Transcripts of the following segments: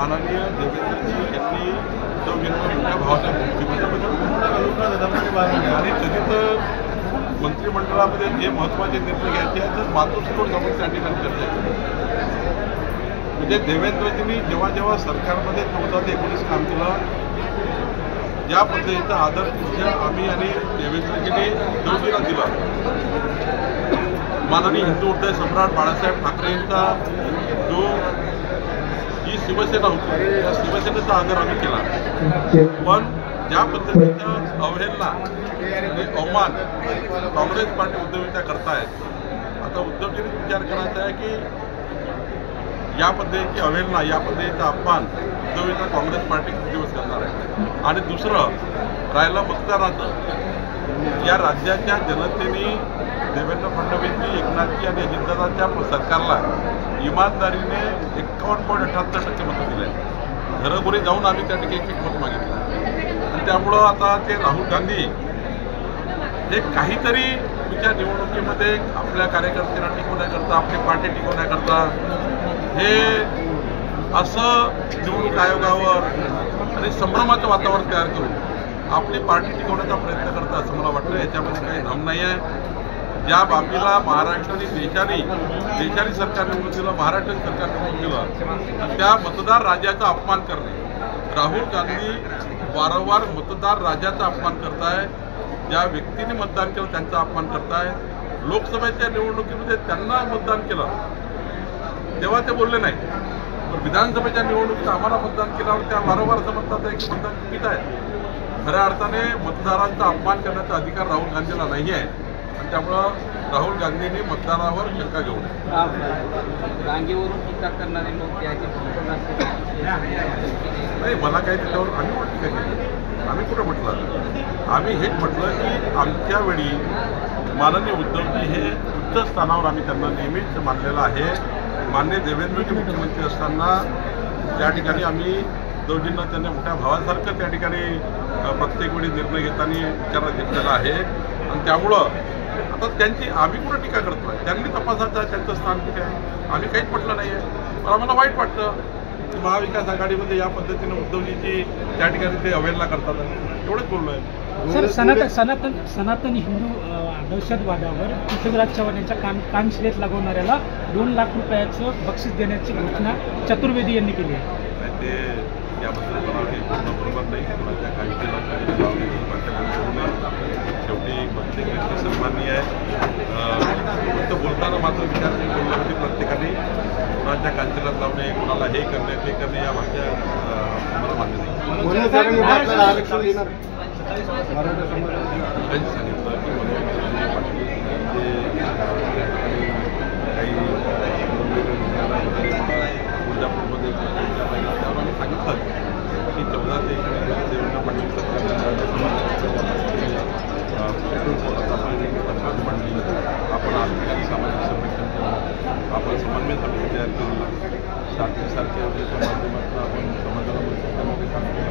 माननीय देवेंद्रजी यांनी मोठ्या भावाच्या भूमिकेमध्ये आणि कधी तर मंत्रिमंडळामध्ये जे महत्त्वाचे निर्णय घ्यायचे आहेत तर मातोश्रीवर जाऊन त्या ठिकाणी चर्चा केली. म्हणजे देवेंद्रजींनी जेव्हा जेव्हा सरकारमध्ये 14 ते 19 काम केलं, ज्या पद्धतीचा आदर आम्ही आणि देवेंद्रजींनी उद्धवजीला दिला, माननीय हिंदू हृदय सम्राट बाळासाहेब ठाकरेंचा जो ही शिवसेना होती त्या शिवसेनेचा आदर आम्ही केला. पण ज्या पद्धतीचा अवहेलना आणि अवमान काँग्रेस पार्टी उद्धवच्या करतायत, आता उद्धवजींनी विचार करायचा आहे की या पद्धतीची अवहेलना, या पद्धतीचा अपमान उद्धवचा काँग्रेस पार्टी खूप दिवस करणार आहे. आणि दुसरं राहिलं मतदाराचं, या राज्याच्या जनतेने देवेंद्र फडणवीसजी, एकनाथजी आणि अजितदादांच्या सरकारला इमानदारीने 51.78% मतं दिले आहेत. घरोघरी जाऊन आम्ही त्या ठिकाणी एक मत मागितलं आणि त्यामुळं आता ते राहुल गांधी हे काहीतरी तुमच्या निवडणुकीमध्ये आपल्या कार्यकर्त्यांना टिकवण्याकरता, आपली पार्टी टिकवण्याकरता हे असं निवडणूक आयोगावर आणि संभ्रमाचं वातावरण तयार करून आपली पार्टी टिकवण्याचा प्रयत्न करतात असं मला वाटतं. याच्यामध्ये काही दम नाही आहे. ज्या बाबीला महाराष्ट्राने देशाने सरकार निवडून दिलं, महाराष्ट्राने सरकार निवडून दिलं, त्या मतदार राजाचा अपमान करणे. राहुल गांधी वारंवार मतदार राजाचा अपमान करताय. ज्या व्यक्तीने मतदान केलं त्यांचा अपमान करताय. लोकसभेच्या निवडणुकीमध्ये त्यांना मतदान केलं तेव्हा ते बोलले नाही, पण विधानसभेच्या निवडणुकीत आम्हाला मतदान केल्यावर त्या वारंवार असं म्हणतात आहे की मतदान चुकीचं आहे. खऱ्या अर्थाने मतदारांचा अपमान करण्याचा अधिकार राहुल गांधीला नाही आहे आणि त्यामुळं राहुल गांधींनी मतदारावर शंका घेऊ नये. रांगेवरून टीका करणारे लोक नाही, मला काही त्याच्यावर आम्ही पण टीका केली. आम्ही कुठं म्हटलं, आम्ही हेच म्हटलं की आमच्या वेळी माननीय उद्धवजी हे उच्च स्थानावर आम्ही त्यांना नेहमीच मानलेलं आहे. माननीय देवेंद्रजी मुख्यमंत्री असताना त्या ठिकाणी आम्ही उद्धवजींना त्यांना मोठ्या भावासारखं त्या ठिकाणी प्रत्येक वेळी निर्णय घेताना विचारात घेतलेला आहे. आणि त्यामुळं आता त्यांची आम्ही कुठं टीका करतोय, त्यांनी तपासायचं त्यांचं स्थान कुठे आहे, आम्ही काहीच म्हटलं नाही आहे. पण आम्हाला वाईट वाटतं की महाविकास आघाडीमध्ये या पद्धतीनं उद्धवजीची त्या ठिकाणी ते अवहेलना करतात, एवढंच बोललो आहे. सर, सनातन हिंदू दहशतवादावर पृथ्वीराज चव्हाण यांच्या कानशिलेत लागवणाऱ्याला 2 लाख रुपयाचं बक्षीस देण्याची घोषणा चतुर्वेदी यांनी केली आहे. ते याबद्दल मला हे बोलणं बरोबर नाही. कोणाच्या काळजीला शेवटी प्रत्येक व्यक्ती सन्माननीय आहे. फक्त बोलताना मात्र विचार बोललं की प्रत्येकाने कोणाच्या कांचीलात लावणे, कोणाला हे करणे ते करणे या भाषा मला मान्य नाही. सांगितलं की काही कोल्हापूरमध्ये त्यावर आम्ही सांगितलं की 14 ते 19 देवेंद्र फडणवीस आपण आर्थिक आणि सामाजिक संरक्षण केलं, आपण समन्वय समिती तयार केली, सारख्या योजनेच्या माध्यमातून आपण समाजाला मदत काम केलं.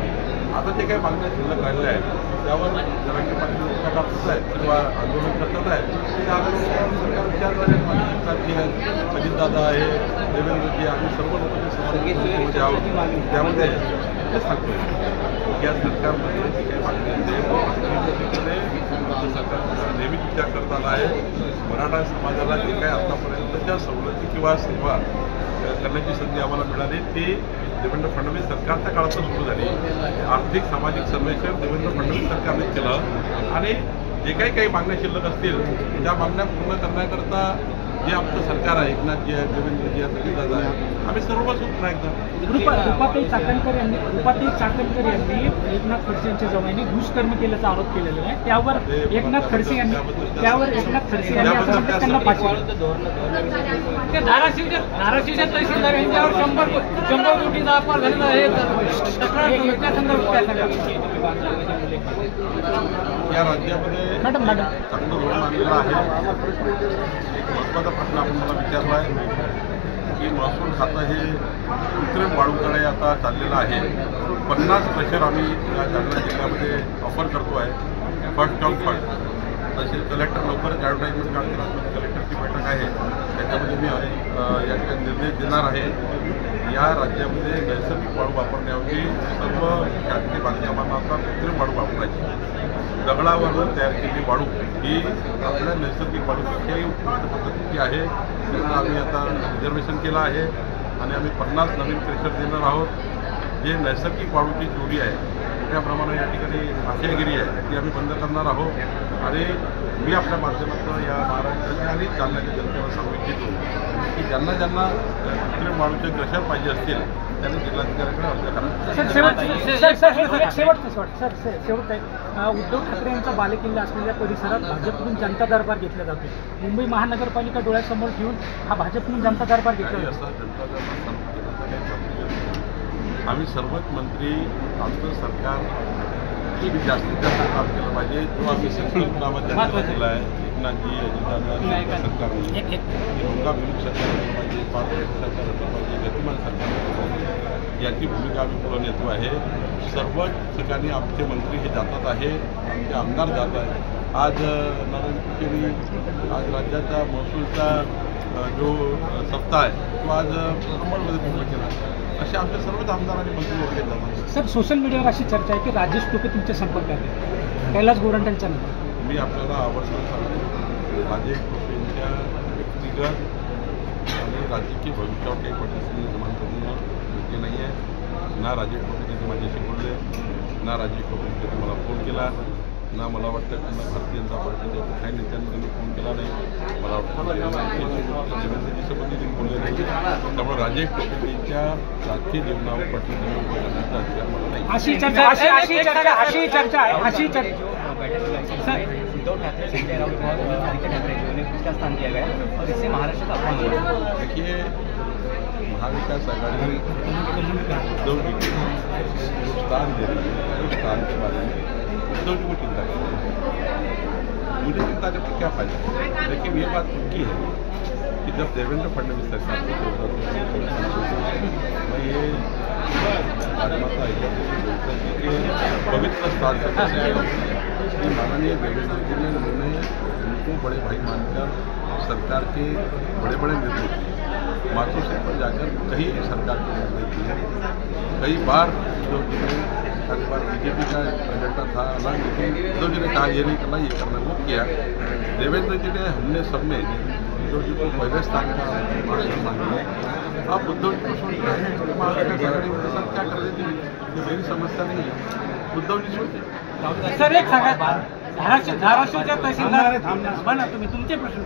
आता जे काही मागण्या शिल्लक राहिल्या आहेत त्यावर जरांगे पाटील करतच आहेत किंवा आंदोलन करतात आहेत. त्या आंदोलनावर सरकार विचार करण्याची आहेत. अजितदादा आहे, देवेंद्रजी, आम्ही सर्व लोकांचे समाजामध्ये आहोत. त्यामध्ये हे सांगतो या सरकारमध्ये जे काही मागणी आहे सरकार नेहमीच विचार करत आला आहे. मराठा समाजाला जे काही आतापर्यंतच्या सवलती किंवा सेवा करण्याची संधी आम्हाला मिळाली ती देवेंद्र फडणवीस सरकारच्या काळातच सुरू झाली. आर्थिक सामाजिक सर्वेक्षण देवेंद्र फडणवीस सरकारने केलं आणि जे काही मागण्या शिल्लक असतील त्या मागण्या पूर्ण करण्याकरता जे आमचं सरकार आहे, एकनाथजी आहे, देवेंद्रजी आहे, अजितदादा आहे, आम्ही सर्व पुन्हा एकदा रुपाताई चाकणकर यांनी एकनाथ खडसे यांच्या जवळने घुसखोरी केल्याचा आरोप केलेला आहे. त्यावर एकनाथ खडसे यांनी त्यांना पाठवलं. धाराशिवच्या तहसीलदार यांच्यावर 100 कोटीचा अपहार झालेला आहे. या राज्यामध्ये चांगलं धोरण आणलेलं आहे. एक महत्त्वाचा प्रश्न आपण मला विचारला आहे की महसूल खातं हे कृत्रिम वाढूकडे आता चाललेलं आहे. 50 क्रशर आम्ही या जालना जिल्ह्यामध्ये ऑफर करतो आहे. First come first. तसेच कलेक्टर लवकरच ॲडव्हर्टाईजमेंट काढतील. कलेक्टरची बैठक आहे त्याच्यामध्ये मी या ठिकाणी निर्देश देणार आहे या राज्यामध्ये नैसर्गिक वाळू वापरण्याऐवजी सर्व शासकीय बांधकामांना कृत्रिम वाळू वापरायची. दगडावरून तयार केलेली वाळू ही आपल्या नैसर्गिक वाळूपेक्षाही उत्कृष्ट पद्धतीची आहे. त्याचं आम्ही आता रिझर्वेशन केलं आहे आणि आम्ही 50 नवीन क्रेशर देणार आहोत. जे नैसर्गिक वाळूची चोरी आहे, मोठ्या प्रमाणात या ठिकाणी माफियागिरी आहे, ती आम्ही बंद करणार आहोत. आणि मी आपल्या माध्यमातून या महाराष्ट्राच्या आणि जालन्याच्या जनतेला सांगू इच्छितो की ज्यांना कृत्रिम वाळूचे क्रशर पाहिजे असतील त्यांनी जिल्हाधिकाऱ्यांकडे अर्ज करा. शेवट उद्धव ठाकरे यांचा बालेकिल्ला असलेल्या परिसरात भाजपकडून जनता दरबार घेतला जातो. मुंबई महानगरपालिका डोळ्यासमोर ठेवून हा भाजपकडून जनता दरबार घेतला जातो. असा जनता दरबार आम्ही सर्वच मंत्री आमचं सरकार जास्तीत जास्त काम केलं पाहिजे. तो आम्ही संकल्पनामा त्यांनी केला आहे. एकनाथजी अजितदादा सरकारने लोकाभिमुख सरकार असलं पाहिजे, पारदर्शक सरकार असलं पाहिजे, गतिमान सरकार असलं पाहिजे, याची भूमिका आम्ही पुढे नेतो आहे. सर्वच ठिकाणी आमचे मंत्री हे जातात आहे, आमचे आमदार जात आहे. आज नारायण कुचेरी आज राज्याचा महसूलचा जो सप्ताह आहे तो आज अंमलमध्ये पूर्ण केला. असे आमचे सर्वच आमदार आणि मंत्री वगैरे जातात. सर, सोशल मीडियावर अशी चर्चा आहे की राजेश टोपे तुमच्या संपर्कात आहे, कैलास गोरंट्यांचा नाही. मी आपल्याला आवर्जून सांगतो, राजेश टोपेंच्या व्यक्तिगत आणि राजकीय भविष्यावर काही पद्धतीने निर्माण करणं योग्य नाही आहे. ना राजेश टोपे कधी माझ्याशी बोलले, ना राजेश टोपे कधी मला फोन केला, ना मला वाटतं त्यांना भारतीय जनता पार्टीच्या कुठल्याही नेत्यांनी त्यांनी फोन केला नाही. मला वाटतं देवेंद्रजीसोबत त्यांनी बोलले नाही. त्यामुळे राजेश टोपेंच्या राजकीय जीवनावर पटलं करण्याचा अधिकार मला नाही. अशी चर्चा उद्धव ठाकरे संजय राउत और आदित्य ठाकरे उन्हें किसका स्थान दिया गया और इससे महाराष्ट्र का अपमान हुआ. देखिए, महाविकास आघाड़ी उद्धव जी को जो स्थान दे रही है उस स्थान के बारे में उद्धव जी को चिंता करती है. मुझे चिंता करके क्या फायदा. लेकिन ये बात उनकी है कि जब देवेंद्र फडणवीस सरकार मैं ये राजमाता जी के पवित्र स्थान से माननीय देवेंद्र जी ने उनको बड़े भाई मानकर सरकार के बड़े बड़े निर्णय किए. मातृश्री पर जाकर कई सरकार के निर्णय किए. कई बार उद्धव जी ने कई बार बीजेपी का एजेंडा था अलग, लेकिन उद्धव जी ने कहा ये नहीं करना, ये करना, वो किया. देवेंद्र जी ने हमने सबने उद्धव जी को पहले स्थान का मान लिया. आप उद्धव जी को सोच रहे हैं उनके साथ क्या कर देती है, ये मेरी समस्या नहीं है. उद्धव जी सोचे. सर, एक सांगा, धाराशिवच्या तहसीलदार बना तुम्ही तुमचे प्रश्न.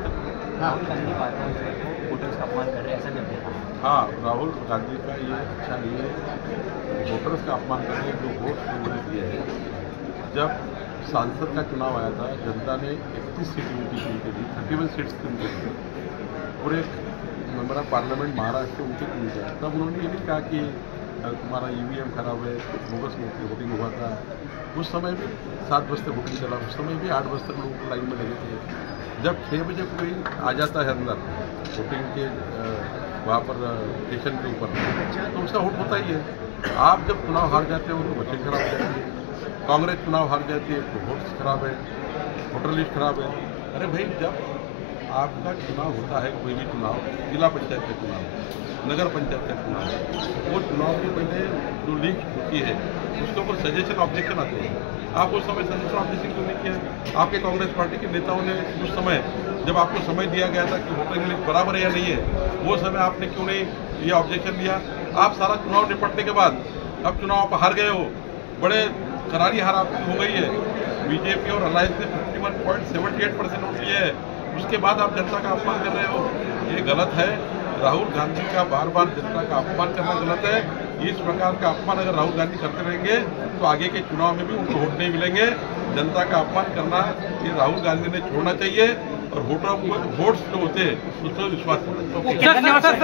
हाँ, राहुल गांधी का ये अच्छा नहीं है. वोटर्स का अपमान करने जो वोट उन्होंने दिए हैं. जब सांसद का चुनाव आया था, जनता ने 31 सीटें उनकी चुन के दी, 31 सीट्स चुन के दी और एक मेंबर ऑफ पार्लियामेंट महाराष्ट्र उनके चुन गया. तब उन्होंने ये नहीं कहा कि तुम्हारा EVM खराब है, बोगस वोटिंग हुआ था. उस समय भी 7 बजे तक वोटिंग चला, उस समय भी 8 बजे तक लोग लाइन में लगे थे. जब 6 बजे कोई आ जाता है अंदर वोटिंग के वहाँ पर स्टेशन के ऊपर, तो उसका वोट होता ही है. आप जब चुनाव हार जाते हो तो वोटिंग खराब हो जाती है. कांग्रेस चुनाव हार जाती है तो वोट खराब है, वोटर लिस्ट खराब है. अरे भाई, जब आपका चुनाव होता है, कोई भी चुनाव, जिला पंचायत का चुनाव, नगर पंचायत का चुनाव, वो चुनाव के पहले जो लिस्ट होती है उसके ऊपर सजेशन ऑब्जेक्शन आते हैं. आप उस समय सजेशन ऑब्जेक्शन क्यों नहीं किया. आपके कांग्रेस पार्टी के नेताओं ने उस समय जब आपको समय दिया गया था कि वोटिंग लिस्ट बराबर है या नहीं है, वो समय आपने क्यों नहीं ये ऑब्जेक्शन दिया. आप सारा चुनाव निपटने के बाद अब चुनाव आप हार गए हो, बड़े करारी हार आपकी हो गई है. बीजेपी और अलायंस ने 51.78% वोट लिए है. उसके बाद आप जनता का अपमान कर रहे हो, ये गलत है. राहुल गांधी का बार बार जनता का अपमान करना गलत है. इस प्रकार का अपमान अगर राहुल गांधी करते रहेंगे तो आगे के चुनाव में भी उनको वोट नहीं मिलेंगे. जनता का अपमान करना ये राहुल गांधी ने छोड़ना चाहिए और वोट्स जो होते हैं उस पर विश्वास करना चाहिए. धन्यवाद सर.